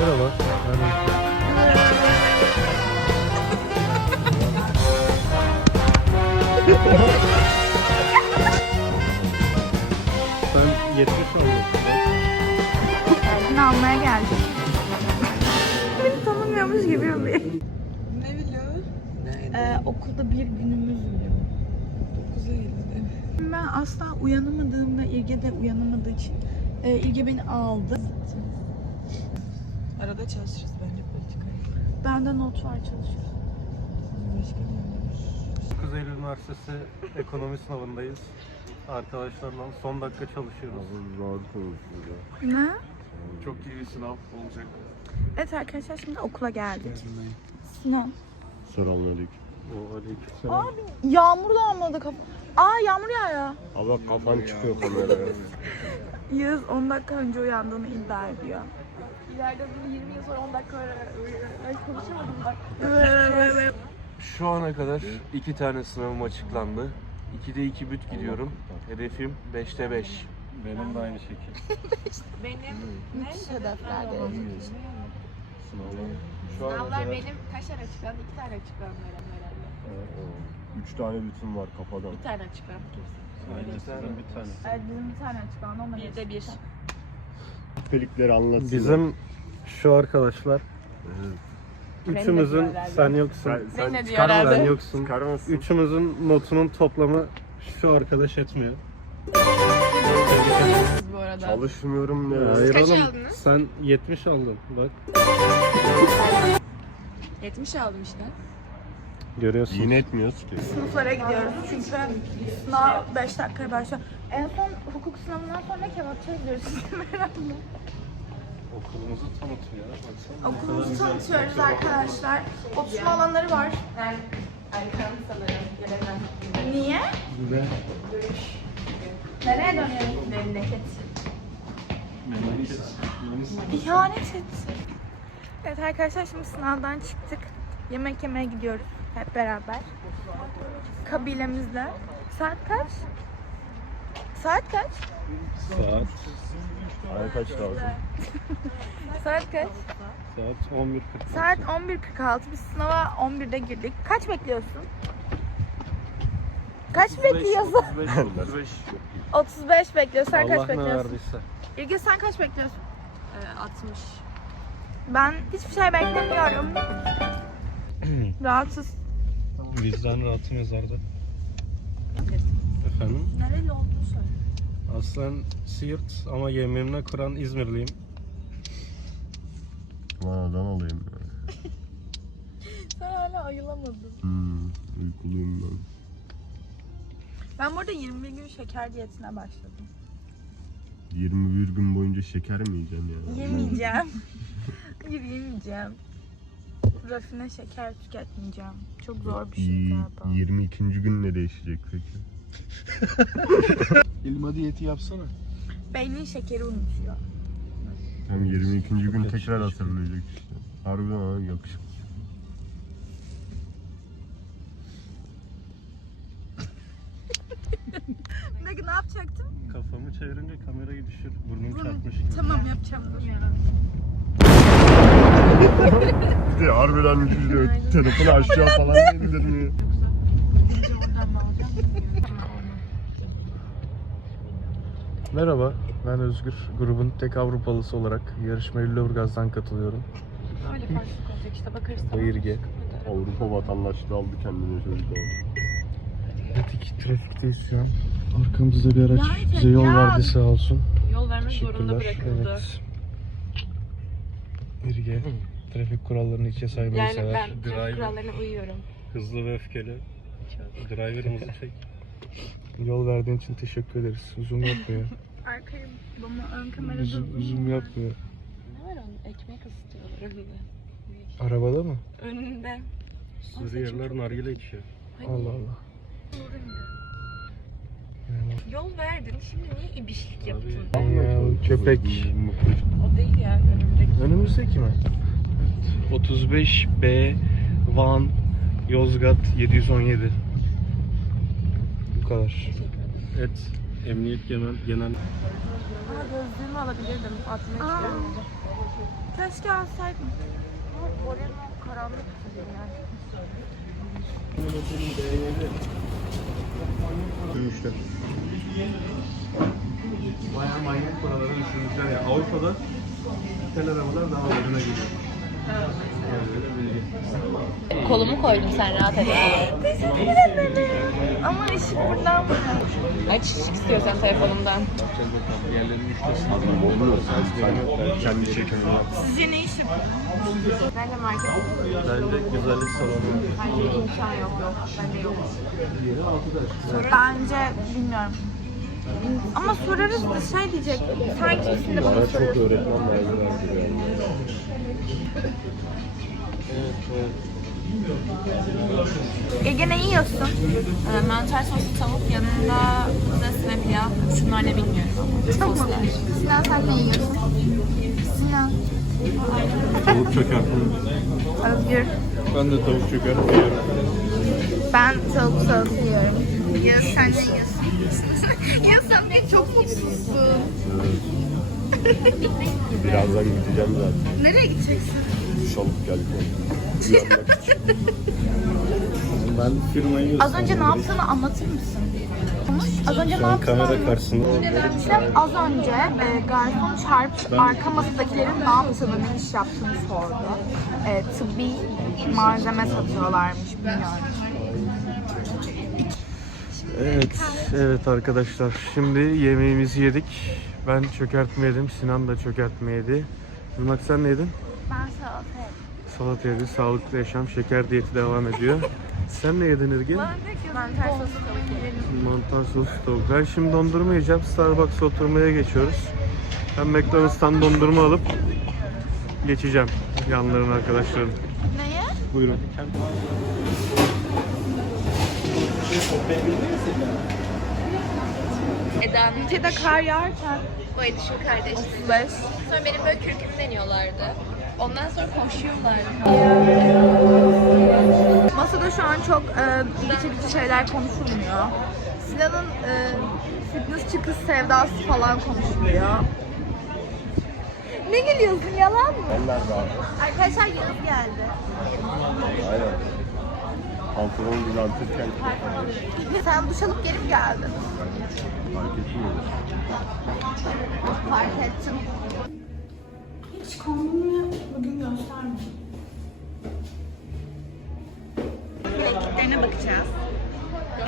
Merhaba. Ben ben 70 aldım. Beni almaya geldim. Beni tanımıyormuş gibi oluyor. Ne biliyor? Ee, okulda bir günümüz oluyor. 9 Eylül'de. Ben asla uyanamadığımda İlge de uyanamadığı için e, İlge beni aldı. Arada çalışırız bence politikayı. Bende not var çalışıyorum. Başka ne olur? 9 Eylül Üniversitesi ekonomi sınavındayız. Arkadaşlarla son dakika çalışıyoruz. Ne? Çok iyi bir sınav olacak. Evet arkadaşlar şimdi okula geldik. Sınav. Selamünaleyküm. O aleyküm Abi yağmur da almadı kafa. Aa yağmur yağıyor. Ama kafan çıkıyor kameraya. Yağız 10 dakika önce uyandığını iddia ediyor. İleride bunu 20 yıl sonra 10 dakika Ay konuşamadım bak. Şu ana kadar iki tane sınavım açıklandı. 2'de 2 büt gidiyorum. Hedefim 5'te 5. Benim de aynı şekil. Müthiş hedeflerde. Şu ana Sınavlar kadar benim kaç açıklandı? İki tane açıklandı herhalde. Üç tane bütün var kafadan. Bir tane açıklandı kimse. Aynen sizden bir tane. Evet bizim bir tane açıklandı Bir de bir. Pelikleri anlatsın. Bizim şu arkadaşlar üçümüzün sen yoksun. sen, sen ne diyor çıkarma yoksun. Çıkarmasın. Üçümüzün notunun toplamı şu arkadaş etmiyor. Bu arada. Çalışmıyorum ne? Hayır kaç oğlum aldınız? sen 70 aldın bak. 70 aldım işte. Görüyorsun. Yine etmiyoruz ki. sınıflara gidiyoruz çünkü sınav 5 dakikaya başlıyor. En son hukuk sınavından sonra kebapçıya gidiyoruz herhalde. Okulumuzu tanıtıyor. Baksana. Okulumuzu tanıtıyoruz arkadaşlar. Oturma alanları var. Ben Erkan sanırım. Gelemem. Niye? Ve Nereye dönüyoruz? Memleket. İhanet et. Evet arkadaşlar şimdi sınavdan çıktık. Yemek yemeye gidiyoruz hep beraber. Kabilemizle. Saat kaç? Saat kaç? saat Ay kaç lazım? Saat kaç? saat 11.40. Saat 11.46. Biz sınava 11'de girdik. Kaç bekliyorsun? Kaç bekliyorsun? 35. 35 bekliyorsun. Sen Allah kaç bekliyorsun? verdiyse. İlgi sen kaç bekliyorsun? Ee, 60. Ben hiçbir şey beklemiyorum. Rahatsız. Vicdan rahatı mezarda. Efendim? Nereli olduğunu söyle. Aslen Siirt ama yeminine Kur'an İzmirliyim. Vanadan alayım ya. Sen hala ayılamadın. Hmm, uykuluyum ben. Ben burada 21 gün şeker diyetine başladım. 21 gün boyunca şeker mi yiyeceksin ya? Yemeyeceğim. Hayır yemeyeceğim. Rafine şeker tüketmeyeceğim. Çok zor bir şey galiba. 22. gün ne değişecek peki? Elma diyeti yapsana. Beynin şekeri unutuyor. Hem 22. gün tekrar hatırlayacak işte. Harbiden ha yakışıklı. Peki ne yapacaktım? Kafamı çevirince kamerayı düşür. Burnum çarpmış gibi. Tamam yapacağım dur. Bir de harbiden düşüyor. Telefonu aşağı falan indirmiyor. Merhaba, ben Özgür. Grubun tek Avrupalısı olarak yarışmaya Lüleburgaz'dan katılıyorum. Öyle farklılık olacak işte bakarız. Bayırge. Avrupa vatandaşlığı aldı kendine çocuk Pratik trafikteyiz şu an. Arkamızda bir araç Ya, bize yol ya. verdi sağ olsun. Yol vermek zorunda Teşekkürler. bırakıldı. Evet. Birge. Trafik kurallarını içe saymayı Yani sever. ben trafik kurallarına uyuyorum. Hızlı ve öfkeli. Driver'ımızı çek. Yol verdiğin için teşekkür ederiz. Zoom yapmıyor. Arkayı bana ön kamerada zoom, zoom yapmıyor. Ne var onun? Ekmek ısıtıyorlar önünde. Arabada mı? Önünde. Suriyeliler nargile içiyor. Hani Allah Allah. Yol verdin şimdi niye ibişlik yaptın? Ya, köpek. O değil yani önümdeki. Önümüzdeki mi? 35 B Van Yozgat 717. Bu kadar. Et Emniyet Genel Genel Aa gözlüğümü alabilirdim. Atmak Aa. Keşke alsaydım. Moreno karanlık yani. Dönüşte. Bayağı manyak paraları düşürmüşler ya. Avrupa'da tel arabalar daha uyguna geliyor. Kolumu koydum sen rahat et. Teşekkür ederim. Ama ışık buradan mı? Aç istiyorsan telefonumdan. Kendi çekimini. Sizce ne iş yapıyorsunuz? Ben de market. Bence güzellik salonu. Bence imkan yok yok. Bende yok. Bence bilmiyorum. Ama sorarız da şey diyecek. Sen kimsin de bana çok öğretmen vardı yani. Ege ne yiyorsun? Ee, mantar soslu tavuk yanında patates ve pilav. Şunlar ne bilmiyorum ama. Soslar. Sinan sen ne yiyorsun? Sinan. Tavuk çöker. Özgür. Ben de tavuk çöker yiyorum. Ben tavuk salatası yiyorum. Ya sen ne yiyorsun? ya sen bugün çok mutsuzsun. Birazdan gideceğim zaten. Nereye gideceksin? Duş alıp geldim. Uyanmak için. Ben firmayı Az önce ne yaptığını anlatır mısın? Konuş. Az önce ne an yaptığını kamera anlat. karşısında. İşte az önce e, garson çarpıp arka masadakilerin ne yaptığını, ne iş yaptığını sordu. E, tıbbi malzeme satıyorlarmış, bilmiyorum. Evet, evet arkadaşlar. Şimdi yemeğimizi yedik. Ben çökertme yedim. Sinan da çökertme yedi. Irmak sen ne yedin? Ben salata Salata yedi. Sağlıklı yaşam, şeker diyeti devam ediyor. Sen ne yedin Irgin? Mantar sosu tavuk yedim. Mantar sos tavuk. Ben şimdi dondurma yiyeceğim. Starbucks'a oturmaya geçiyoruz. Ben McDonald's'tan dondurma alıp geçeceğim yanlarına arkadaşlarım. Neye? Buyurun. Eda'nın Ülkede kar yağarken bu Ediş'in kardeşleri. 35. Sonra benim böyle kürkümü deniyorlardı. Ondan sonra koşuyorlardı. Masada şu an çok e, şeyler konuşulmuyor. Sinan'ın e, fitness çıkış sevdası falan konuşuluyor. Ne gülüyorsun yalan mı? Arkadaşlar yaz geldi. Aynen. Pantolonu düzeltirken Sen duş alıp geri mi geldin? fark etmiyoruz. Fark ettim. Hiç kombinimi bugün göstermedim. Bilekliklerine bakacağız.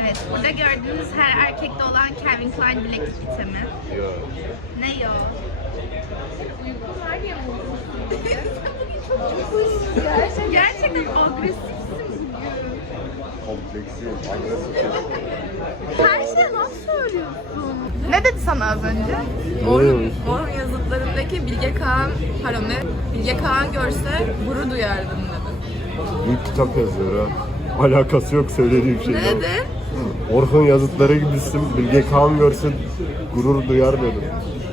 Evet, burada gördüğünüz her erkekte olan Calvin Klein bileklik itemi. Ne yo? Gerçekten, gerçekten agresifsin bugün. Kompleksiyim, agresif. Her şeye laf söylüyorsun. Ne dedi sana az önce? Oyun, oyun yazıtlarındaki Bilge Kağan, pardon ne? Bilge Kağan görse gurur duyardım dedi. İlk kitap yazıyor ha. Alakası yok söylediğim şeyden. Ne dedi? Orhun yazıtları gibisin. Bilge Kağan görsün gurur duyar dedim.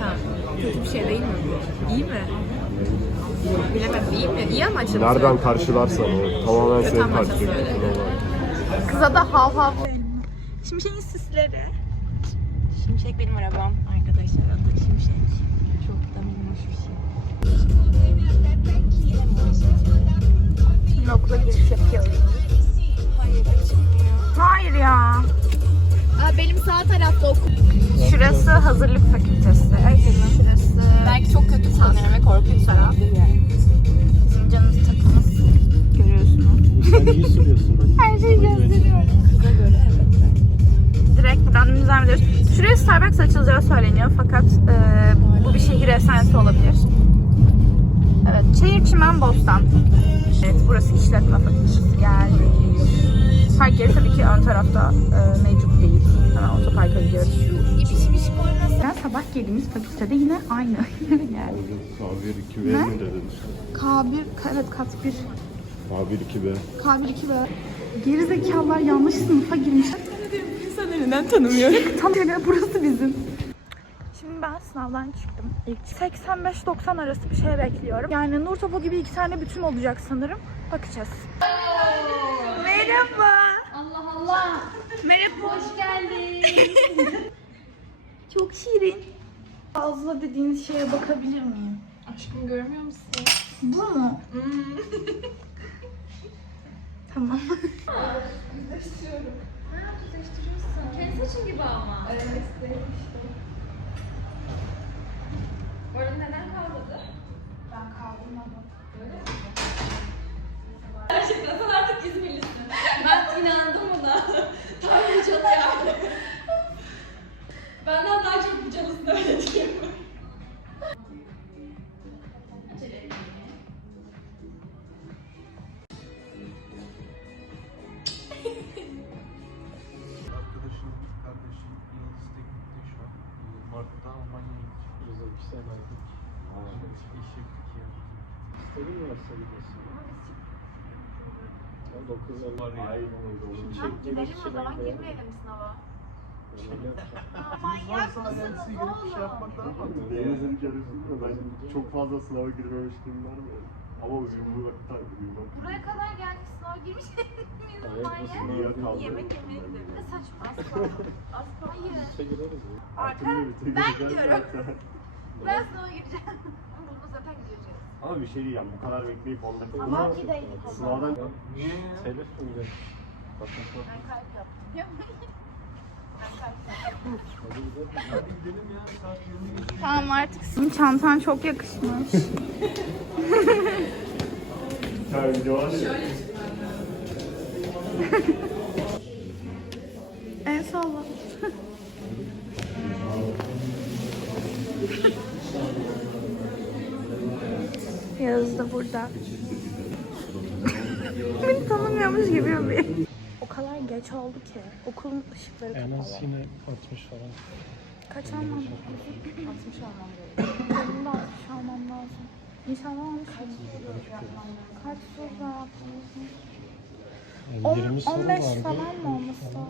Ha, kötü bir şey değil mi? İyi mi? Bilemedim, iyi mi? İyi amaçlı mı Nereden söyledin? karşılarsan o. Tamamen Kötü senin amaçla söyledi. Kıza da hav hav. Şimşek'in süsleri. Şimşek benim arabam arkadaşlar adı Şimşek. Çok da minnoş bir şey. Şimdi okula giriş yapıyoruz. Hayır ya. Aa, benim sağ tarafta okul. Şurası hazırlık fakültesi. Şurası Belki çok kötü sanıyorum ve korkunç taraf. İyi sürüyorsun. Her şeyi gösteriyorum. Direkt buradan önümüzden gidiyoruz. Şuraya Starbucks açılacağı söyleniyor fakat e, bu bir şehir efsanesi olabilir. Evet, şehir çimen bostan. Evet, burası işletme fakültesi geldi. Park yeri tabii ki ön tarafta e, mevcut değil. Hemen otoparka gidiyoruz. Ben sabah girdiğimiz fakültede yine aynı yere geldik. K1 2B Ne? mi dedin? K1, evet kat 1. K1 2B. K1 2 ve gerizekalılar yanlış sınıfa girmişler. İnsan elinden tanımıyorum. Tam böyle burası bizim. Şimdi ben sınavdan çıktım. İlk 85-90 arası bir şey bekliyorum. Yani nur topu gibi iki tane bütün olacak sanırım. Bakacağız. Merhaba. Allah Allah. Merhaba. Hoş geldin. Çok şirin. Fazla dediğiniz şeye bakabilir miyim? Aşkım görmüyor musun? Bu mu? tamam. Kendi saçın gibi ama. Evet, Bu arada neden kavgadı? Ben kaldırmadım. Gerçekten Varsa gidesin? Ya dokuz yıl var ya. Şimdi çektiğimiz Gidelim o zaman girmeyelim sınava. Şey şey. Denizin içerisinde ben çok fazla sınava girmemiştim var mı? Ama uyumluluktan uyumak. Buraya kadar geldik sınava girmiş miyiz manyak? Niye? Yemek yemeyiz de. Saçma asla. Asla. Hayır. İşe. Arka, ben gidiyorum. Ben sınava gireceğim. Burada zaten gireceğiz. Ama bir şey diyeceğim bu kadar bekleyip 10 dakika. Tamam gideydik o zaman. Sınavdan Telef mi gidelim? Bak bak bak. Ben kalp yaptım. Ben kalp Hadi gidelim. Hadi gidelim ya. Saat 20 geçiyor. Tamam artık. Senin çantan çok yakışmış. en salla. Yağız da burada. Beni tanımıyormuş gibi yapıyor. O kadar geç oldu ki. Okulun ışıkları En kapalı. az yine 60 falan. Kaç almam lazım? 60 almam gerekiyor. Benim de 60 almam lazım. İnşallah almışım. Kaç soru? Yani On- 20 soru 15 vardı. falan mı olması lazım?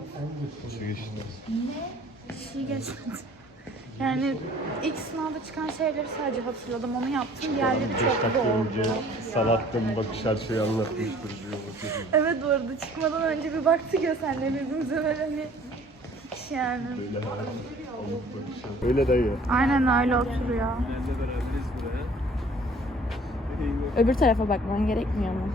Şey geçti. Bir şey geçmedi. Yani ilk sınavda çıkan şeyleri sadece hatırladım. Onu yaptım. Diğerleri çok doğru. Salattım bakış her şeyi anlatmıştır diyor. Evet bu arada çıkmadan önce bir baktık ya senle birbirimize böyle hani hiç yani. Öyle ha. Amık bakış. Öyle dayı. Aynen öyle oturuyor. Benle beraberiz buraya. Öbür tarafa bakman gerekmiyor mu?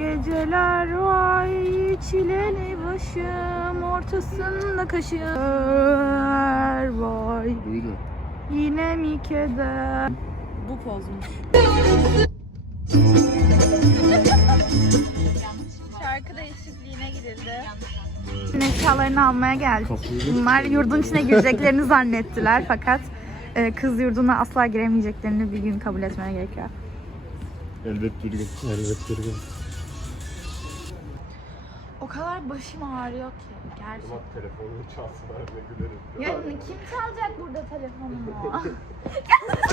Geceler vay çileli başım ortasında kaşır vay yine mi keder Bu pozmuş. Şarkı değişikliğine gidildi. Eşyalarını almaya geldik. Bunlar yurdun içine gireceklerini zannettiler fakat e, kız yurduna asla giremeyeceklerini bir gün kabul etmeye gerekiyor. Elbet bir gün. Elbet bir gün. Kadar başım ağrıyor ki gerçekten. Bak telefonunu çalsınlar ne gülerim. Ya kim çalacak burada telefonumu?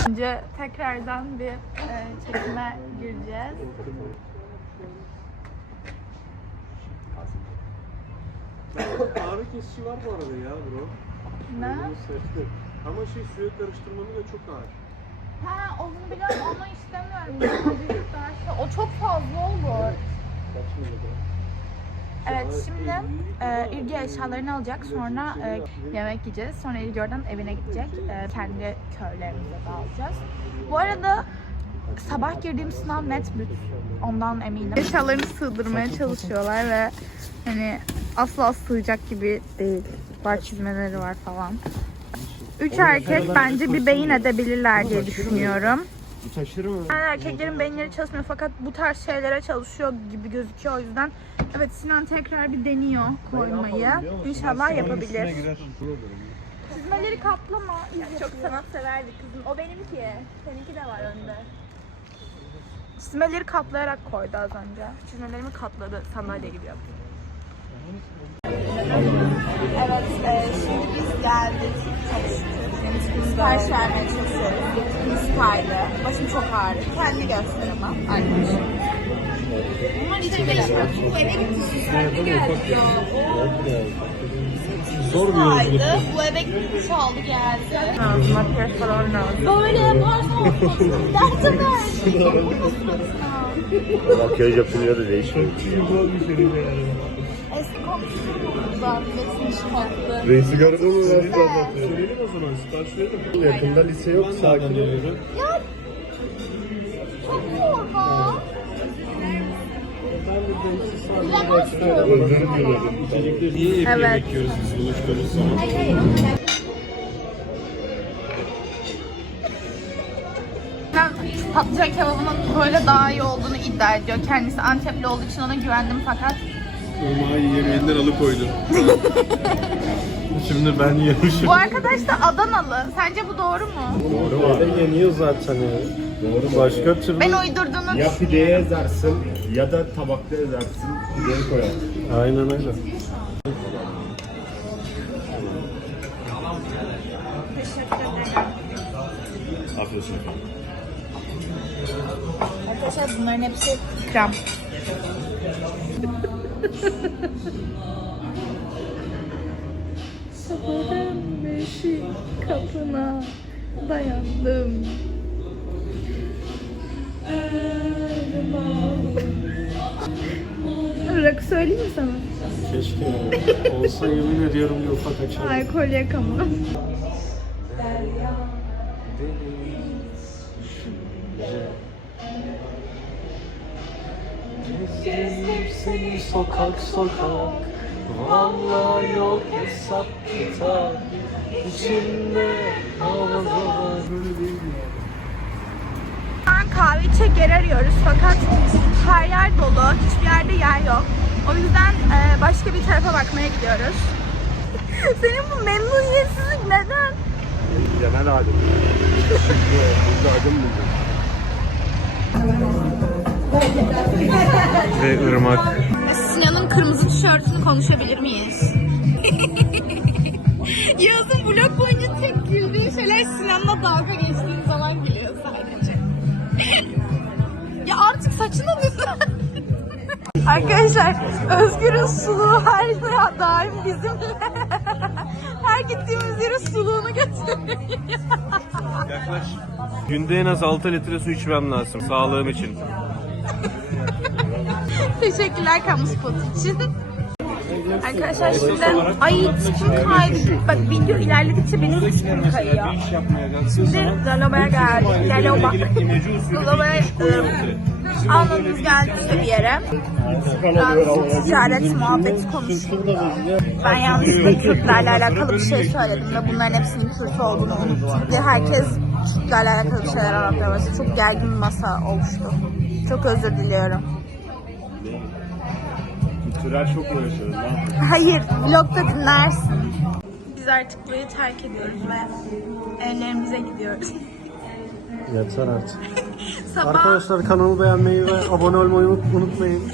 Önce tekrardan bir e, çekime gireceğiz. Ağrı kesici var bu arada ya bro. Ne? Ama şey suya karıştırmanı da çok ağır. Ha onu biliyorum onu istemiyorum. Şey- O çok fazla olur. Kaç miligram? Evet şimdi e, ilgi eşyalarını alacak sonra e, yemek yiyeceğiz sonra ilgi oradan evine gidecek E, kendi köylerimize dağılacağız. Bu arada sabah girdiğim sınav net büt ondan eminim. Eşyalarını sığdırmaya çalışıyorlar ve hani asla sığacak gibi değil. Var çizmeleri var falan. Üç erkek bence bir beyin edebilirler diye düşünüyorum. Bu taşır mı? Yani erkeklerin beyinleri çalışmıyor fakat bu tarz şeylere çalışıyor gibi gözüküyor o yüzden. Evet Sinan tekrar bir deniyor koymayı. İnşallah yapabilir. Çizmeleri kaplama. çok sanatseverdi kızım. O benimki. Seninki de var önde. Çizmeleri katlayarak koydu az önce. Çizmelerimi katladı sandalye gibi yaptı. Evet, e, şimdi biz geldik. Sipariş vermeye çalışıyoruz. Başım çok ağrıyor. Kendini göster ama. Arkadaşım. Ama hiç değişmiyor. Bu eve gitti. Kendi geldi ya. Zor bir Bu eve gitti. Çaldı geldi. Makyaj falan lazım. Böyle yaparsan gerçekten. Makyaj yapılıyor da değişmiyor. Eski komşum Zahmetmiş haklı. Reisi gördün mü? Söyleyelim o zaman. Sipariş verelim. Yakında lise yok. Sakin ol. Evet. patlıcan kebabının böyle daha iyi olduğunu iddia ediyor. Kendisi Antepli olduğu için ona güvendim fakat Irmağı yemeğinden alıkoydu. Şimdi ben yemişim. bu arkadaş da Adanalı. Sence bu doğru mu? Doğru var. yeniyor zaten. Doğru. Başka türlü. Ben uydurduğunu Ya pideye ezersin ya da tabakta ezersin. Pideye koyarsın. Aynen öyle. Afiyet olsun. Arkadaşlar bunların hepsi ikram. Sabahın beşi kapına dayandım. Rakı söyleyeyim mi sana? Keşke ya. Olsa yemin ediyorum bir ufak açalım. Ay kolye kamu. Gezdim seni sokak sokak Vallahi yok hesap kitap İçimde havalar Şu an kahve içecek yer arıyoruz fakat her yer dolu, hiçbir yerde yer yok. O yüzden e, başka bir tarafa bakmaya gidiyoruz. Senin bu memnuniyetsizlik neden? Genel halim. Burada adım buldum. Ve ırmak Sinan'ın kırmızı tişörtünü konuşabilir miyiz? Yazın vlog boyunca tek güldüğü şeyler Sinan'la dalga geçtiğin Arkadaşlar Özgür'ün suluğu her daim bizimle. her gittiğimiz yere suluğunu götürüyor. Günde en az 6 litre su içmem lazım sağlığım için. Teşekkürler kamu spotu için. Arkadaşlar şimdi ay tipim kaydı. Bak video ilerledikçe benim tipim kayıyor. Şimdi Laloba'ya geldik. Laloba. Laloba'ya ıı, almamız geldi işte bir yere. Biraz ticaret muhabbeti konuşuldu. Ben yanlışlıkla Kürtlerle alakalı bir şey söyledim ve bunların hepsinin Kürt olduğunu unuttum. Ve herkes Kürtlerle alakalı bir şeyler anlatmaya başladı. Çok gergin bir masa oluştu. Çok özür diliyorum. Kültürel şok lan? Hayır, vlogda dinlersin. Biz artık burayı terk ediyoruz ve evlerimize gidiyoruz. Yeter artık. Sabah Arkadaşlar kanalımı beğenmeyi ve abone olmayı unut- unutmayın.